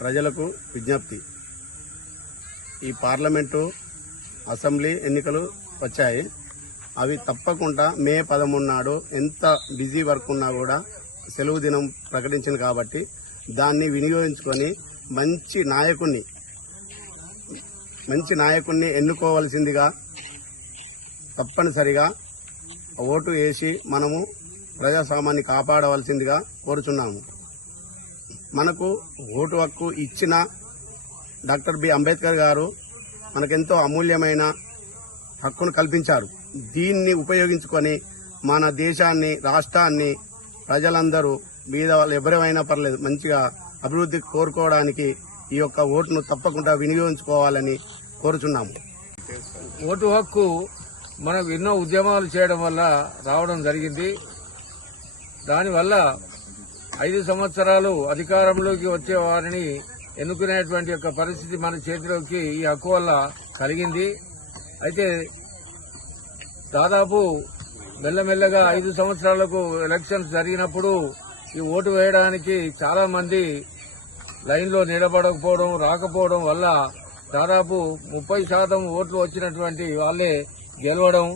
ప్రజలకు విజ్ఞప్తి. ఈ పార్లమెంటు అసెంబ్లీ ఎన్నికలు వచ్చాయి. అవి తప్పకుండా మే 13 నాడు ఎంత బిజీ వర్క్ ఉన్నా కూడా సెలవు దినం ప్రకటించింది కాబట్టి దాన్ని వినియోగించుకొని మంచి నాయకుణ్ణి ఎన్నుకోవాల్సిందిగా తప్పనిసరిగా ఓటు వేసి మనము ప్రజాస్వామ్యాన్ని కాపాడవలసిందిగా కోరుచున్నాము. మనకు ఓటు హక్కు ఇచ్చిన డాక్టర్ బి అంబేద్కర్ గారు మనకెంతో అమూల్యమైన హక్కును కల్పించారు. దీన్ని ఉపయోగించుకొని మన దేశాన్ని, రాష్ట్రాన్ని ప్రజలందరూ మీద వాళ్ళు ఎవరైనా పర్లేదు మంచిగా అభివృద్ధి కోరుకోవడానికి ఈ యొక్క ఓటును తప్పకుండా వినియోగించుకోవాలని కోరుచున్నాము. ఓటు హక్కు మనకు ఎన్నో ఉద్యమాలు చేయడం వల్ల రావడం జరిగింది. దానివల్ల 5 సంవత్సరాలు అధికారంలోకి వచ్చే వారిని ఎన్నుకునేటువంటి యొక్క పరిస్థితి మన చేతిలోకి ఈ హక్కు వల్ల కలిగింది. అయితే దాదాపు మెల్లమెల్లగా 5 సంవత్సరాలకు ఎలక్షన్స్ జరిగినప్పుడు ఈ ఓటు వేయడానికి చాలా మంది లైన్లో నిలబడకపోవడం, రాకపోవడం వల్ల దాదాపు 30% ఓట్లు వచ్చినటువంటి వాళ్లే గెలవడం,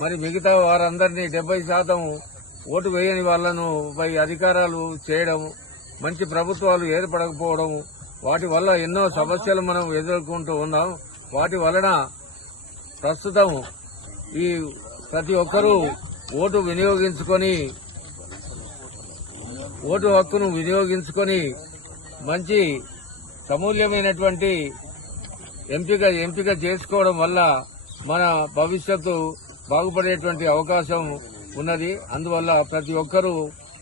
మరి మిగతా వారందరినీ 70% ఓటు వేయని వాళ్లను పై అధికారాలు చేయడం, మంచి ప్రభుత్వాలు ఏర్పడకపోవడం, వాటి వల్ల ఎన్నో సమస్యలు మనం ఎదుర్కొంటూ ఉన్నాం. వాటి వలన ప్రస్తుతం ఈ ప్రతి ఒక్కరూ ఓటు హక్కును వినియోగించుకొని మంచి సమూల్యమైనటువంటి ఎంపిక చేసుకోవడం వల్ల మన భవిష్యత్తు బాగుపడేటువంటి అవకాశం ఉన్నది. అందువల్ల ప్రతి ఒక్కరూ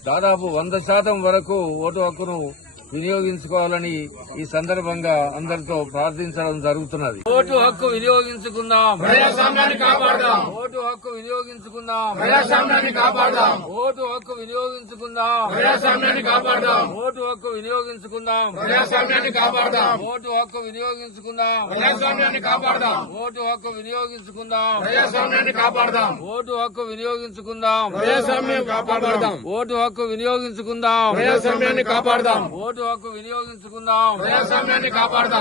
దాదాపు 100% వరకు ఓటు హక్కును వినియోగించుకోవాలని ఈ సందర్భంగా అందరితో ప్రార్థించడం జరుగుతున్నది. ఓటు హక్కు వినియోగించుకుందాం, ప్రజాస్వామ్యాన్ని కాపాడదాం. ఓటు హక్కు వినియోగించుకుందాం, ప్రజాస్వామ్యాన్ని కాపాడదాం. ఓటు హక్కు వినియోగించుకుందాం, ప్రజాస్వామ్యాన్ని కాపాడదాం. ఓటు హక్కు వినియోగించుకుందాం, ప్రజాస్వామ్యాన్ని కాపాడదాం. ఓటు హక్కు వినియోగించుకుందాం, ప్రజాస్వామ్యాన్ని కాపాడదాం. ఓటు హక్కు వినియోగించుకుందాం, ప్రజాస్వామ్యాన్ని కాపాడదాం. ఓటు హక్కు వినియోగించుకుందాం, ప్రజాస్వామ్యాన్ని కాపాడదాం. ఓటు హక్కు వినియోగించుకుందాం, ప్రజాస్వామ్యాన్ని కాపాడదాం. ఓటు హక్కు వినియోగించుకుందాం, ప్రజాస్వామ్యాన్ని కాపాడదాం.